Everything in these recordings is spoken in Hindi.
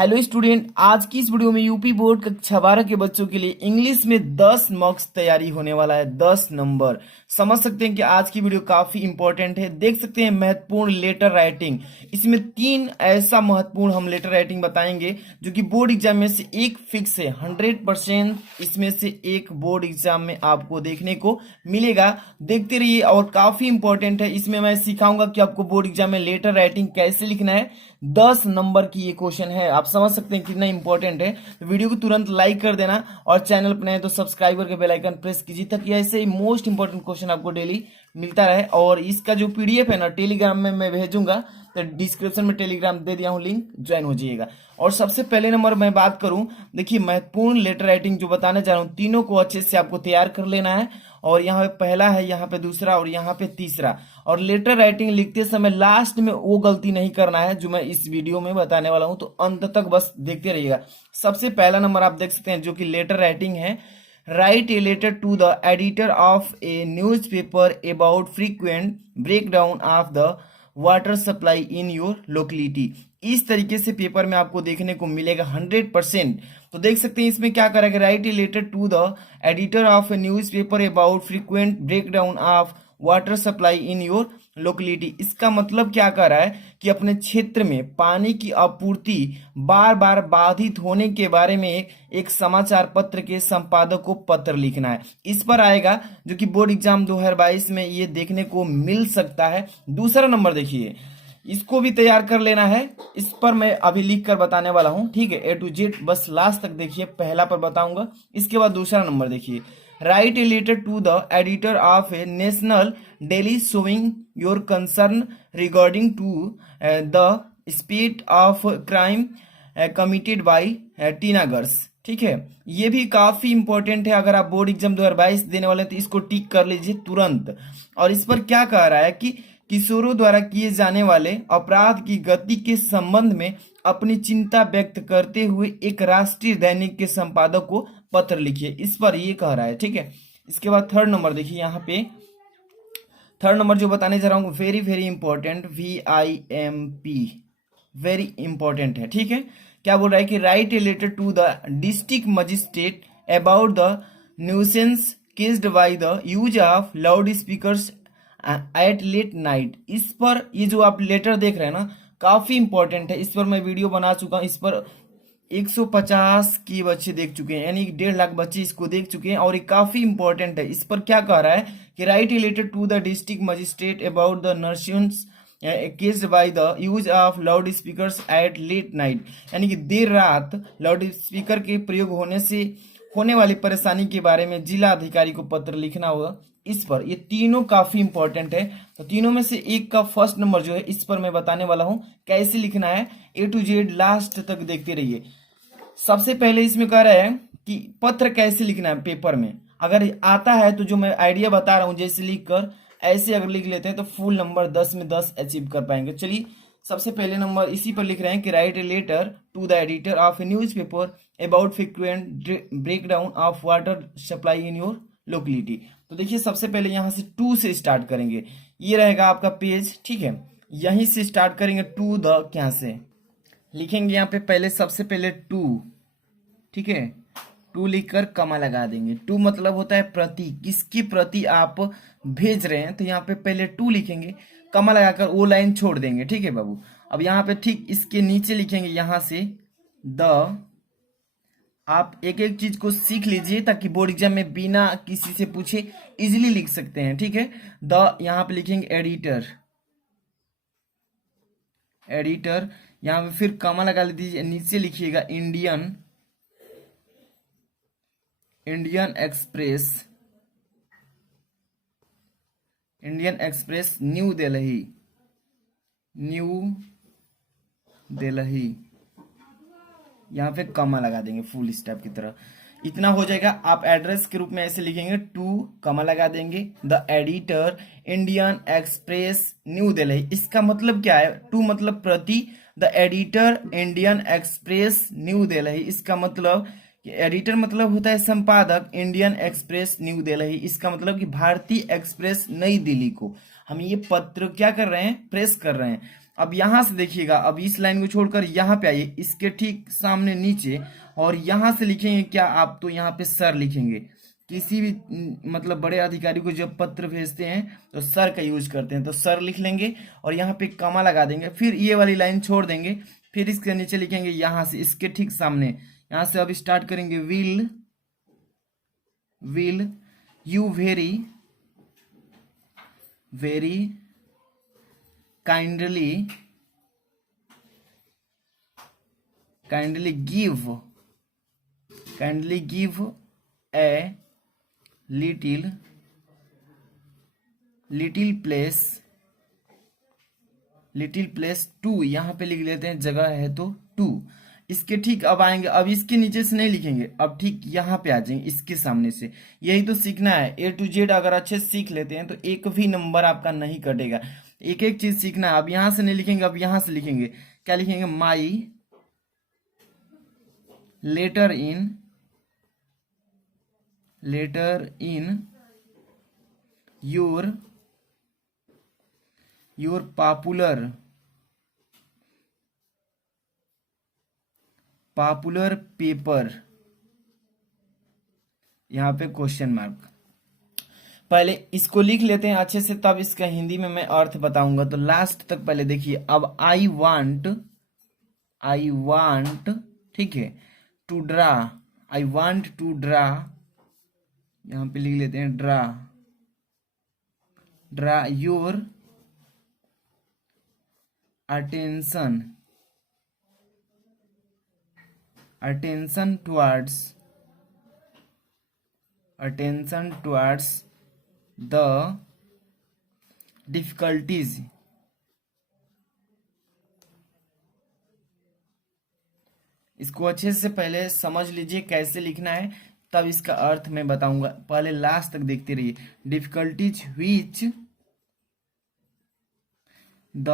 हेलो स्टूडेंट, आज की इस वीडियो में यूपी बोर्ड कक्षा 12 के बच्चों के लिए इंग्लिश में 10 मार्क्स तैयारी होने वाला है। 10 नंबर। समझ सकते हैं कि आज की वीडियो काफी इंपॉर्टेंट है। देख सकते हैं महत्वपूर्ण लेटर राइटिंग। इसमें 3 ऐसा महत्वपूर्ण हम लेटर राइटिंग बताएंगे जो कि बोर्ड एग्जाम में से एक फिक्स है। 100% इसमें से एक बोर्ड एग्जाम में आपको देखने को मिलेगा। देखते रहिए और काफी इंपॉर्टेंट है। इसमें मैं सिखाऊंगा कि आपको बोर्ड एग्जाम में लेटर राइटिंग कैसे लिखना है। 10 नंबर की ये क्वेश्चन है। आप समझ सकते हैं कितना इंपॉर्टेंट है। तो वीडियो को तुरंत लाइक कर देना और चैनल पर नए तो सब्सक्राइब करके बेल आइकन प्रेस कीजिए ताकि ऐसे ही मोस्ट इंपॉर्टेंट क्वेश्चन आपको डेली मिलता रहे। और इसका जो पीडीएफ है ना, टेलीग्राम में मैं भेजूंगा, तो डिस्क्रिप्शन में टेलीग्राम दे दिया हूँ, लिंक ज्वाइन हो जाइएगा। और सबसे पहले नंबर मैं बात करूं, देखिए महत्वपूर्ण लेटर राइटिंग जो बताने जा रहा हूं, तीनों को अच्छे से आपको तैयार कर लेना है। और यहाँ पे पहला है, यहाँ पे दूसरा और यहाँ पे तीसरा। और लेटर राइटिंग लिखते समय लास्ट में वो गलती नहीं करना है जो मैं इस वीडियो में बताने वाला हूं, तो अंत तक बस देखते रहिएगा। सबसे पहला नंबर आप देख सकते हैं जो कि लेटर राइटिंग है। Write a letter to the editor of a newspaper about frequent breakdown of the water supply in your locality. इस तरीके से पेपर में आपको देखने को मिलेगा 100%। तो देख सकते हैं इसमें क्या करेगा, write a letter to the editor of a newspaper about frequent breakdown of water supply in your locality. इसका मतलब क्या कर रहा है कि अपने क्षेत्र में पानी की आपूर्ति बार बार बाधित होने के बारे में एक समाचार पत्र के संपादक को पत्र लिखना है। इस पर आएगा जो कि बोर्ड एग्जाम 2022 में ये देखने को मिल सकता है। दूसरा नंबर देखिए, इसको भी तैयार कर लेना है। इस पर मैं अभी लिख कर बताने वाला हूं, ठीक है। A to Z बस लास्ट तक देखिए, पहला पर बताऊंगा, इसके बाद दूसरा नंबर देखिए। Write a letter to the editor of a national daily showing your concern regarding to the speed of crime committed by teenagers. ठीक है, ये भी काफी इंपॉर्टेंट है। अगर आप बोर्ड एग्जाम 2022 देने वाले हैं तो इसको टिक कर लीजिए तुरंत। और इस पर क्या कह रहा है कि किशोरों द्वारा किए जाने वाले अपराध की गति के संबंध में अपनी चिंता व्यक्त करते हुए एक राष्ट्रीय दैनिक के संपादक को पत्र लिखिए। इस पर ये कह रहा है, ठीक है। इसके बाद थर्ड नंबर देखिए, यहाँ पे थर्ड नंबर जो बताने जा रहा हूँ, very very important, VIMP, very important है, ठीक है। क्या बोल रहा है कि write a letter to the district magistrate about the nuisance caused by the use of loud speakers at late night. इस पर ये जो आप लेटर देख रहे हैं ना, काफी इंपॉर्टेंट है। इस पर मैं वीडियो बना चुका हूं। इस पर 150 की बच्चे देख चुके हैं, यानी 1.5 लाख बच्चे इसको देख चुके हैं और ये काफी इंपॉर्टेंट है। इस पर क्या कह रहा है कि write related to the district magistrate about the nuisance caused by the use of loud speakers at late night, यानी कि देर रात लाउड स्पीकर के प्रयोग होने से होने वाली परेशानी के बारे में जिला अधिकारी को पत्र लिखना होगा। इस पर ये तीनों काफी इंपॉर्टेंट है। तो तीनों में से एक का फर्स्ट नंबर जो है, इस पर मैं बताने वाला हूं कैसे लिखना है। A to Z लास्ट तक देखते रहिए। सबसे पहले इसमें कह रहा है कि पत्र कैसे लिखना है पेपर में। अगर आता है तो जो मैं आइडिया बता रहा हूं, जैसे लिख कर ऐसे अगर लिख लेते हैं तो फुल नंबर 10 में 10 अचीव कर पाएंगे। चलिए, सबसे पहले नंबर इसी पर लिख रहे हैं कि write a letter to the editor of a newspaper about frequent breakdown of water supply in your locality. तो देखिए, सबसे पहले यहाँ से टू से स्टार्ट करेंगे। ये रहेगा आपका पेज, ठीक है। यहीं से स्टार्ट करेंगे टू द, क्या से लिखेंगे यहाँ पे पहले, सबसे पहले टू, ठीक है। टू लिखकर कमा लगा देंगे। टू मतलब होता है प्रति, किसकी प्रति आप भेज रहे हैं। तो यहाँ पे पहले टू लिखेंगे, कमा लगाकर वो लाइन छोड़ देंगे, ठीक है बाबू। अब यहाँ पे ठीक इसके नीचे लिखेंगे यहाँ से द। आप एक एक चीज को सीख लीजिए ताकि बोर्ड एग्जाम में बिना किसी से पूछे इजीली लिख सकते हैं, ठीक है। द यहाँ पे लिखेंगे एडिटर, एडिटर यहाँ पे फिर कमा लगा लीजिए। नीचे लिखिएगा Indian, Indian express, Indian express new Delhi, new Delhi. यहाँ पे कमा लगा देंगे फुल स्टॉप की तरह। इतना हो जाएगा। आप एड्रेस के रूप में ऐसे लिखेंगे, टू कमा लगा देंगे, the editor Indian express new Delhi. इसका मतलब क्या है, टू मतलब प्रति, the editor Indian express new Delhi. इसका मतलब एडिटर मतलब होता है संपादक, इंडियन एक्सप्रेस न्यू दिल्ली। इसका मतलब कि भारतीय एक्सप्रेस नई दिल्ली को हम ये पत्र क्या कर रहे हैं, प्रेस कर रहे हैं। अब यहां से देखिएगा, अब इस लाइन को छोड़कर यहाँ पे आइए, इसके ठीक सामने नीचे, और यहां से लिखेंगे क्या आप, तो यहाँ पे सर लिखेंगे। किसी भी मतलब बड़े अधिकारी को जब पत्र भेजते हैं तो सर का यूज करते हैं, तो सर लिख लेंगे और यहाँ पे कमा लगा देंगे, फिर ये वाली लाइन छोड़ देंगे, फिर इसके नीचे लिखेंगे यहाँ से इसके ठीक सामने, यहाँ से अब स्टार्ट करेंगे, will you very very kindly give a little place to, यहाँ पे लिख लेते हैं, जगह है तो टू। इसके ठीक अब आएंगे, अब इसके नीचे से नहीं लिखेंगे, अब ठीक यहाँ पे आ जाएंगे इसके सामने से। यही तो सीखना है, ए टू जेड अगर अच्छे से सीख लेते हैं तो एक भी नंबर आपका नहीं कटेगा। एक एक चीज सीखना है। अब यहाँ से नहीं लिखेंगे, अब यहाँ से लिखेंगे, क्या लिखेंगे, my letter in your popular paper, यहाँ पे क्वेश्चन मार्क। पहले इसको लिख लेते हैं अच्छे से, तब इसका हिंदी में मैं अर्थ बताऊंगा, तो लास्ट तक पहले देखिए। अब आई वांट, ठीक है, to draw, I want to draw, यहाँ पे लिख लेते हैं draw your attention towards the difficulties, इसको अच्छे से पहले समझ लीजिए कैसे लिखना है, तब इसका अर्थ मैं बताऊंगा। पहले लास्ट तक देखते रहिए। डिफिकल्टीज व्हिच द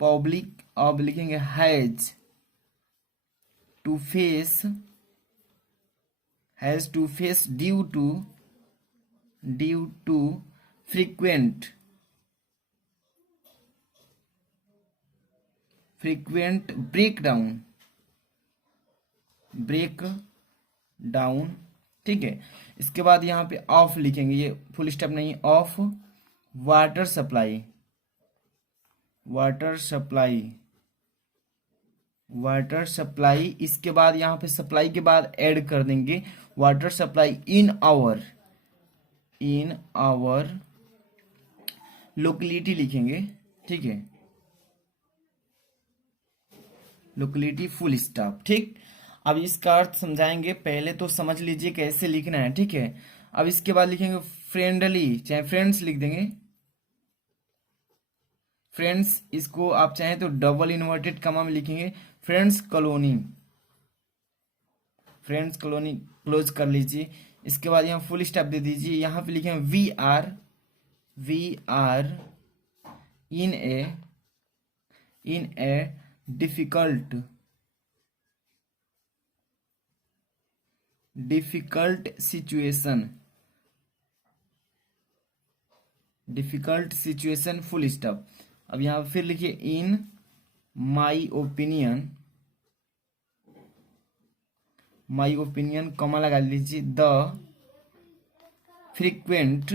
पब्लिक अब लिखेंगे has to face due to frequent breakdown, ठीक है। इसके बाद यहाँ पे ऑफ लिखेंगे, ये फुल स्टॉप नहीं, ऑफ वाटर सप्लाई, इसके बाद यहाँ पे सप्लाई के बाद ऐड कर देंगे water supply in our locality लिखेंगे, ठीक है, लोकेलिटी फुल स्टॉप, ठीक। अब इसका अर्थ समझाएंगे, पहले तो समझ लीजिए कैसे लिखना है, ठीक है। अब इसके बाद लिखेंगे फ्रेंडली, चाहे फ्रेंड्स लिख देंगे, फ्रेंड्स, इसको आप चाहें तो डबल इन्वर्टेड कमा में लिखेंगे, फ्रेंड्स कॉलोनी क्लोज कर लीजिए। इसके बाद यहाँ फुल स्टॉप दे दीजिए, यहाँ पे लिखेंगे we are in a difficult situation full stop. अब यहाँ फिर लिखिए इन माई ओपिनियन कॉमा लगा लीजिए, द फ्रीक्वेंट,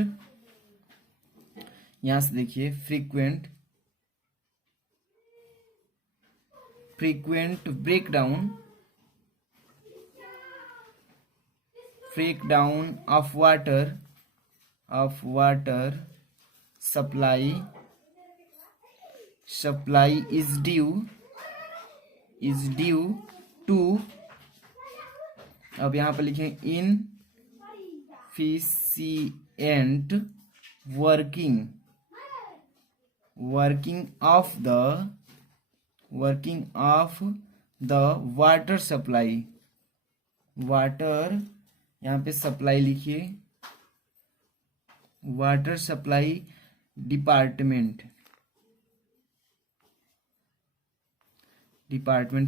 यहां से देखिए frequent breakdown of water supply is due to, अब यहाँ पर लिखें inefficient working of the water supply, यहाँ पे सप्लाई लिखिए, water supply department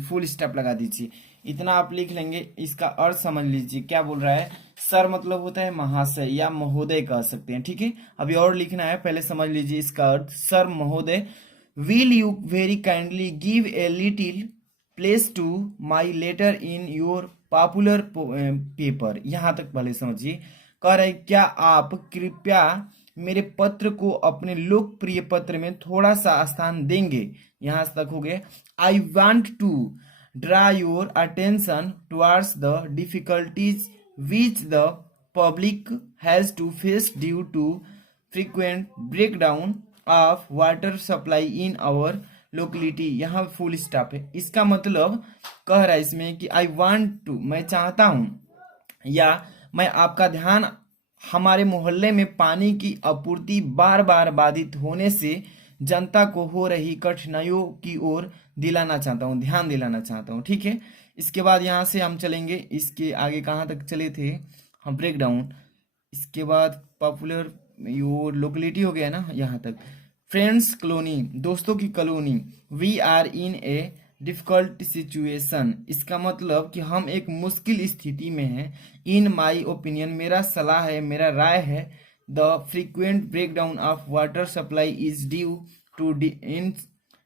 full stop लगा दीजिए। इतना आप लिख लेंगे। इसका अर्थ समझ लीजिए क्या बोल रहा है। सर मतलब होता है महाशय या महोदय कह सकते हैं, ठीक है। अभी और लिखना है, पहले समझ लीजिए इसका अर्थ। सर महोदय, will you very kindly give a little place to my letter in your popular paper. यहाँ तक पहले समझिए। कह रहे क्या आप कृपया मेरे पत्र को अपने लोकप्रिय पत्र में थोड़ा सा स्थान देंगे। यहाँ तक हो गया। I want to draw your attention towards the difficulties which the public has to face due to frequent breakdown of water supply in our locality. यहाँ फुल स्टॉप है। इसका मतलब कह रहा है इसमें कि आई वांट टू, मैं चाहता हूं, या मैं आपका ध्यान हमारे मोहल्ले में पानी की आपूर्ति बार बार बाधित होने से जनता को हो रही कठिनाइयों की ओर दिलाना चाहता हूँ, ध्यान दिलाना चाहता हूँ, ठीक है। इसके बाद यहाँ से हम चलेंगे, इसके आगे कहाँ तक चले थे हम, ब्रेक डाउन। इसके बाद पॉपुलर योर लोकेलिटी हो गया ना यहाँ तक। फ्रेंड्स कॉलोनी, दोस्तों की colony. We are in a difficult situation, इसका मतलब कि हम एक मुश्किल स्थिति में हैं। इन माई ओपिनियन, मेरा सलाह है, मेरा राय है। The frequent breakdown of water supply is due to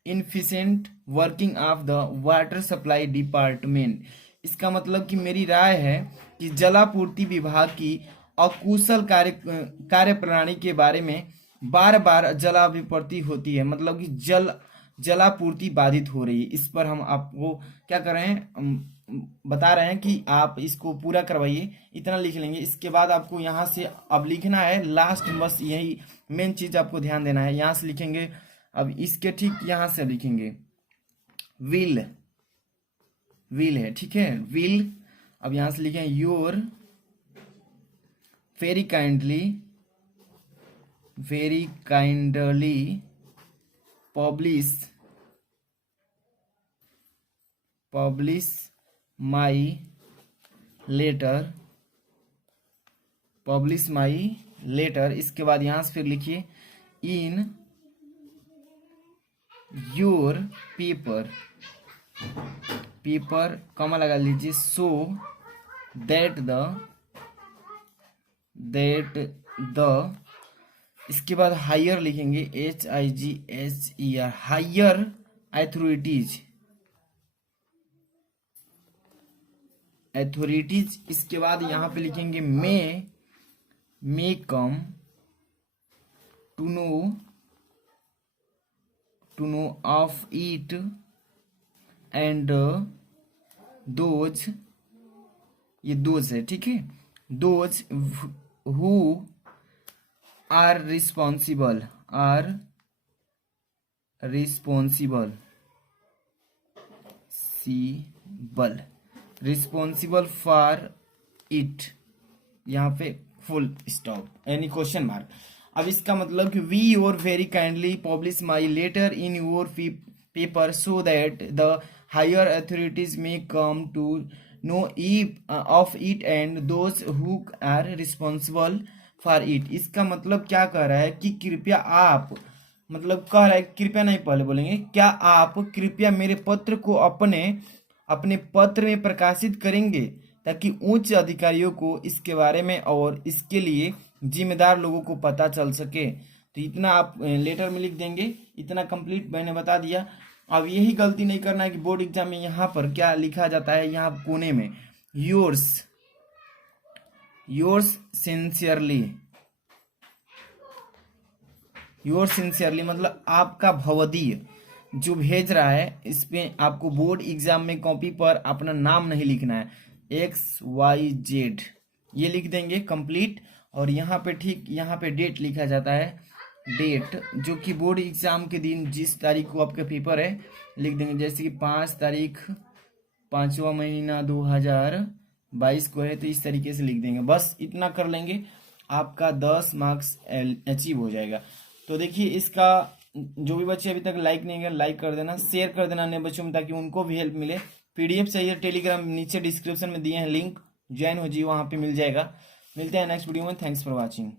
inefficient working of the water supply department. इसका मतलब कि मेरी राय है कि जलापूर्ति विभाग की अकुशल कार्य प्रणाली के बारे में बार बार जलापूर्ति होती है, मतलब कि जलापूर्ति बाधित हो रही है। इस पर हम आपको क्या कर रहे हैं, बता रहे हैं कि आप इसको पूरा करवाइए। इतना लिख लेंगे। इसके बाद आपको यहाँ से अब लिखना है लास्ट, बस यही मेन चीज आपको ध्यान देना है। यहाँ से लिखेंगे, अब इसके ठीक यहाँ से लिखेंगे विल, विल है, ठीक है, विल। अब यहाँ से लिखें your very kindly, very kindly publish my letter। इसके बाद यहां से फिर लिखिए इन योर पेपर कॉमा लगा लीजिए, सो दैट द इसके बाद हायर लिखेंगे HIGHER, हायर अथॉरिटीज। इसके बाद यहाँ पे लिखेंगे may come to know of it and those, ये दोज है, ठीक है, those who are responsible for it. यहाँ पे फुल स्टॉप यानी क्वेश्चन मार्क। अब इसका मतलब कि we your very kindly publish my letter in your paper so that the higher authorities may come to know of it and those who are responsible for it. इसका मतलब क्या कह रहा है कि कृपया आप, मतलब कह रहा है कृपया नहीं, पहले बोलेंगे क्या आप कृपया मेरे पत्र को अपने पत्र में प्रकाशित करेंगे ताकि उच्च अधिकारियों को इसके बारे में और इसके लिए जिम्मेदार लोगों को पता चल सके। तो इतना आप लेटर में लिख देंगे। इतना कंप्लीट मैंने बता दिया। अब यही गलती नहीं करना है कि बोर्ड एग्जाम में यहाँ पर क्या लिखा जाता है, यहाँ कोने में योर्स सिंसियरली मतलब आपका भवदीय जो भेज रहा है, इसमें आपको बोर्ड एग्जाम में कॉपी पर अपना नाम नहीं लिखना है, XYZ ये लिख देंगे कंप्लीट। और यहाँ पे ठीक यहाँ पे डेट लिखा जाता है, डेट जो कि बोर्ड एग्जाम के दिन जिस तारीख को आपका पेपर है लिख देंगे, जैसे कि 5 तारीख 5वां महीना 2022 को है, तो इस तरीके से लिख देंगे। बस इतना कर लेंगे, आपका 10 मार्क्स अचीव हो जाएगा। तो देखिए इसका जो भी बच्चे अभी तक लाइक नहीं किया लाइक कर देना, शेयर कर देना अन्य बच्चों में ताकि उनको भी हेल्प मिले। PDF चाहिए टेलीग्राम नीचे डिस्क्रिप्शन में दिए हैं लिंक, ज्वाइन हो जाइए, वहाँ पे मिल जाएगा। मिलते हैं नेक्स्ट वीडियो में। Thanks for watching.